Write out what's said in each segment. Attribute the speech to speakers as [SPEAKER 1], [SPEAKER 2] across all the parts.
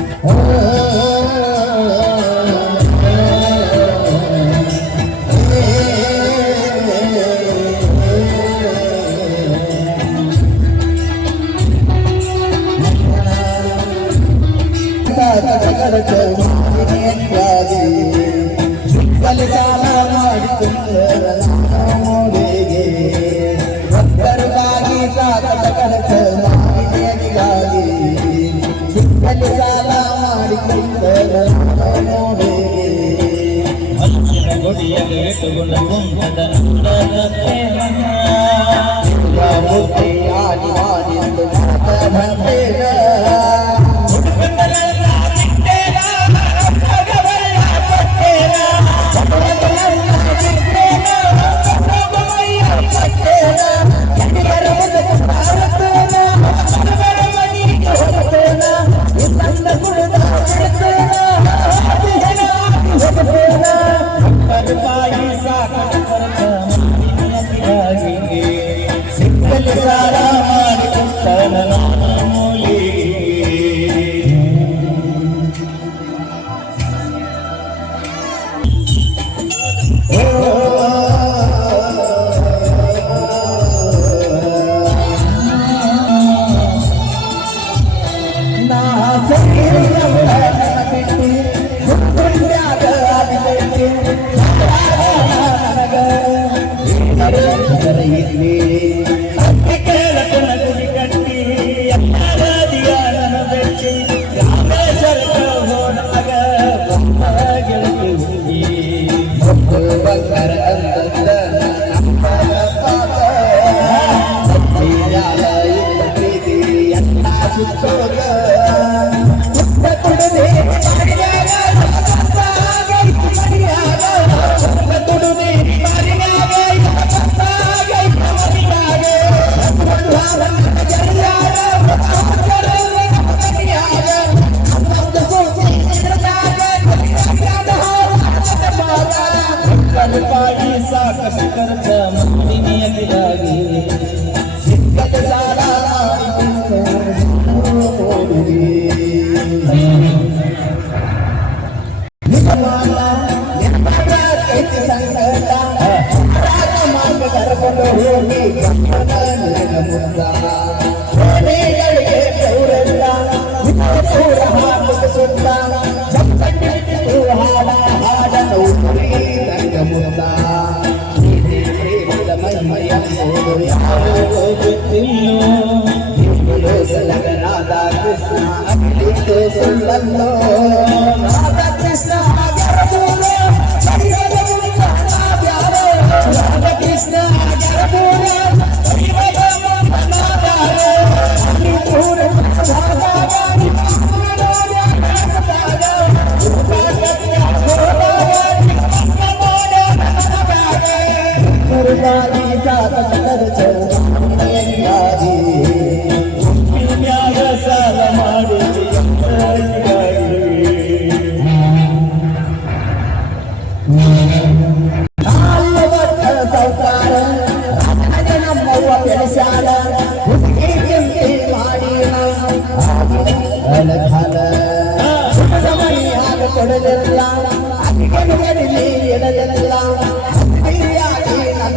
[SPEAKER 1] Oh, ഗുണവും കഥ
[SPEAKER 2] I love.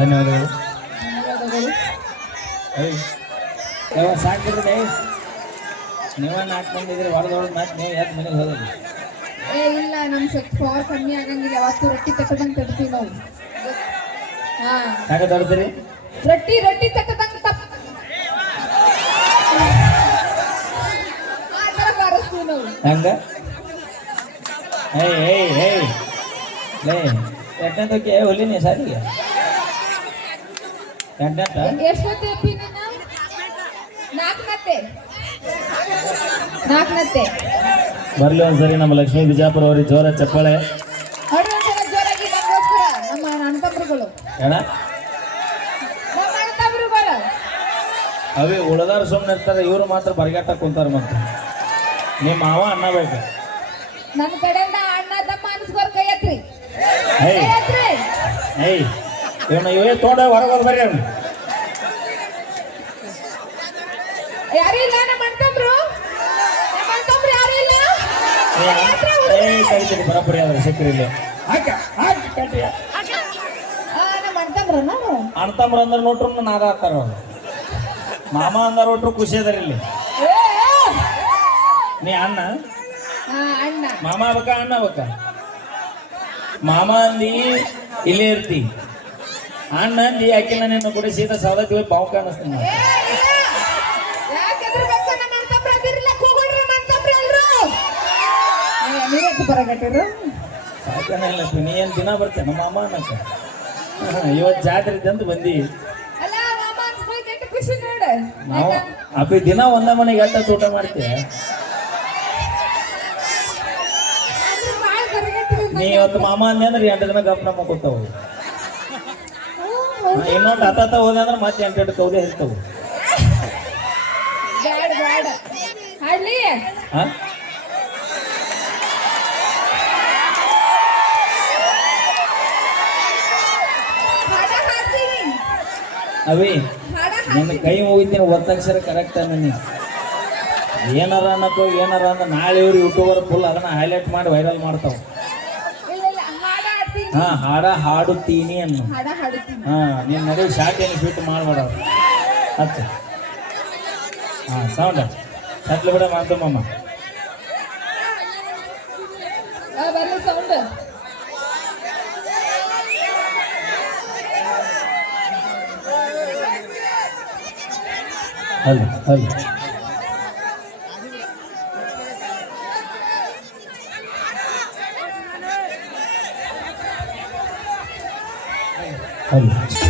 [SPEAKER 2] ಧನ್ಯವಾದಗಳು. ಧನ್ಯವಾದಗಳು ಸಾಕಿದ್ರೆ ನೀವ ಹೊರದೊಳಗೆ ನೀವು ಯಾಕೆ ಮನೆಗೆ
[SPEAKER 3] ಏ ಇಲ್ಲ ನಮ್ ಸ್ವಲ್ಪ ಪವರ್ ಕಮ್ಮಿ ಆಗಂಗಿಲ್ಲ ಅವತ್ತು ರೊಟ್ಟಿ ತಕ್ಕದಂಗೆ ತಡ್ತೀವಿ ನಾವು. ಹಾಂ.
[SPEAKER 2] ತಡ್ತೀರಿ
[SPEAKER 3] ರೊಟ್ಟಿ ರೊಟ್ಟಿ ತಕ್ಕದಂಗೆ ತಪ್ಪ
[SPEAKER 2] ಏಯ್ ಏಯ್ ಏಯ್. ಎಟ್ಟಂದಕ್ಕೆ ಹೊಲಿನಿ ಸಾರಿಗೆ
[SPEAKER 3] ಎಷ್ಟೊತ್ತೆ ಅಪ್ಪಿ ನೀನು ನಾಲ್ಕನತ್ತೆ. ನಾಲ್ಕನತ್ತೆ.
[SPEAKER 2] ಬರ್ಲಿ ಒಂದ್ಸರಿ ನಮ್ಮ ಲಕ್ಷ್ಮೀ ಬಿಜಾಪುರ ಅವ್ರಿಗೆ ಜೋರ ಚಪ್ಪಾಳೆ.
[SPEAKER 3] ಅವಿ ಒಂದ್ಸಲ ಜೋರಾಗಿ ನಮಗೋಸ್ಕರ ನಮ್ಮ ನಮ್ಮ
[SPEAKER 2] ಅವೇ ಉಳದಾರ ಸುಮ್ಮನೆ ಇರ್ತಾರೆ ಇವರು ಮಾತ್ರ ಬರಗಾಟ ಕುಂತಾರ ಮತ್ತೆ. ನಿಮ್ಮ ಮಾವ ಅಣ್ಣ ಬೇಕು.
[SPEAKER 3] ನಮ್ಮ ಕಡೆಯಿಂದ ಅಣ್ಣ ತಮ್ಮ ಅನ್ಸ್ಕೋರ್ ಕೈ ಎತ್ರಿ ಕೈ
[SPEAKER 2] ಏಯ್ ಏಯ್. ಇವನ ಇವೇ ತೋಡ ಹೊರಗೆ ಹೋದ್ ಬರ್ರಿ ಅವ್ನು.
[SPEAKER 3] ಯಾರು ಇಲ್ಲ ನಮ್ಮ ಅಣ್ಣತಮ್ರು ನಮ್ಮ ಅಣ್ಣತಮ್ರು ಯಾರು ಇಲ್ಲ?
[SPEAKER 2] ಏ, ಕರಿತೀನಿ ಬರಬ್ಬರಿ ಆದ್ರೆ ಸಿಕ್ಕರಿ ಇಲ್ಲಿ. ಹಾಕ
[SPEAKER 3] ನಮ್ಮ ನಾವು
[SPEAKER 2] ಅಂದ್ರೆ ನೋಟ್ರು ನಾದ ಹಾಕ್ತಾರ ಅವ್ರು. ಮಾಮ ಅಂದಾರ ಒಟ್ರು ಖುಷಿ ಅದಾರ ಇಲ್ಲಿ. ನೀ ಅಣ್ಣ?
[SPEAKER 3] ಆ, ಅಣ್ಣ.
[SPEAKER 2] ಮಾಮ ಬಕ ಅಣ್ಣ ಬಕ ಮಾಮ ಅಂದಿ ಇಲ್ಲೇ ಇರ್ತಿ. ಅಣ್ಣ ಅಂದಿ ಯಾಕಿಲ್ಲ ನಿನ್ನ ಕೂಡ ಸೀದಾ ಸಾಧಕ ಹೋಗಿ ಪಾವು ಕಾಣಿಸ್ತೀನಿ?
[SPEAKER 3] ನಮ್ಮ ನಮ್ಮ
[SPEAKER 2] ನೀ ಏನ್ ದಿನ ಬರ್ತೇನೆ ಮಾಮ ಅನ್ನಕ್ಕ ಇವತ್ತು ಜಾತ್ರೆ ಇದ್ದಂತ ಬಂದಿ. ನಾವು ಅಪ್ಪಿ ದಿನ ಒಂದ ಮನೆಗೆ ಎಟ್ಟ ತೋಟ
[SPEAKER 3] ಅಂದ್ರೆ
[SPEAKER 2] ನೀ ಇವತ್ತು ಮಾಮ ಅಂದೆ ಅಂದ್ರೆ ಎಂಟು ದಿನ ಗಪ್ನ ಮುಕ್ಕೋತಾವ ಇನ್ನೊಂದು ಹತ್ತ ಹೋದ ಅಂದ್ರೆ ಮತ್ತೆ ಎಂಟೆಂಟು ಕೌದೆ ಇರ್ತಾವ.
[SPEAKER 3] ಬ್ಯಾಡ ಬ್ಯಾಡ. ಹಾಡ್ಲಿ?
[SPEAKER 2] ಹಾ?
[SPEAKER 3] ಹಾಡ ಹಾಡ್ತೀನಿ.
[SPEAKER 2] ಅವಿ ನನ್ನ ಕೈ ಮುಗಿತೀನಿ ಒತ್ತಕ್ಷರ ಕರೆಕ್ಟ್ ನೀ ಏನಾರ ಅನ್ನಕ್ಕೋ ಏನಾರ ಅಂದ್ರೆ ನಾಳೆ ಇವ್ರು ಯೂಟ್ಯೂಬರ್ ಫುಲ್ ಅದನ್ನ ಹೈಲೈಟ್ ಮಾಡಿ ವೈರಲ್ ಮಾಡ್ತಾವ
[SPEAKER 3] ಇಲ್ಲ ಇಲ್ಲ ಹಾಡ ಹಾಡ್ತೀನಿ
[SPEAKER 2] ಹಾ ಹಾಡ ಹಾಡುತ್ತೀನಿ ಅನ್ನು.
[SPEAKER 3] ಹಾಡ ಹಾಡುತ್ತೀನಿ.
[SPEAKER 2] ಹಾ ನಿನ್ನ ನಡುವೆ ಶಾಕ್ ಏನು ಸ್ವೀಟ್ ಮಾಡ್ಬೇಡ ಹಚ್ಚ. ಹಾ ಸೌಂಡ್ ಕತ್ಲು ಬಿಡ ಮಾತಮ್ಮಮ್ಮ
[SPEAKER 3] ಬರ್ಲಿ ಸೌಂಡ್
[SPEAKER 2] ಅಲ್ಲ ಅಲ್ಲ. Oh.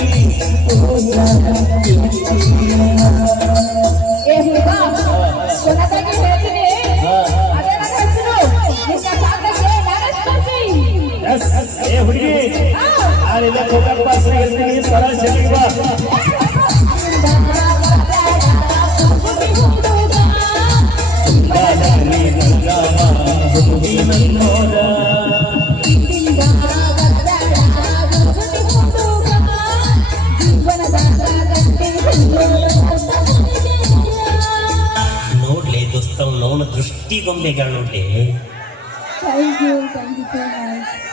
[SPEAKER 4] ನೋಡ್ಲಿ ದೋಸ್ತ ನೋನ ದೃಷ್ಟಿ ಗೊಂಬೆಗಳು ನೋಡ್ಲಿ
[SPEAKER 3] Thank you, thank you so much.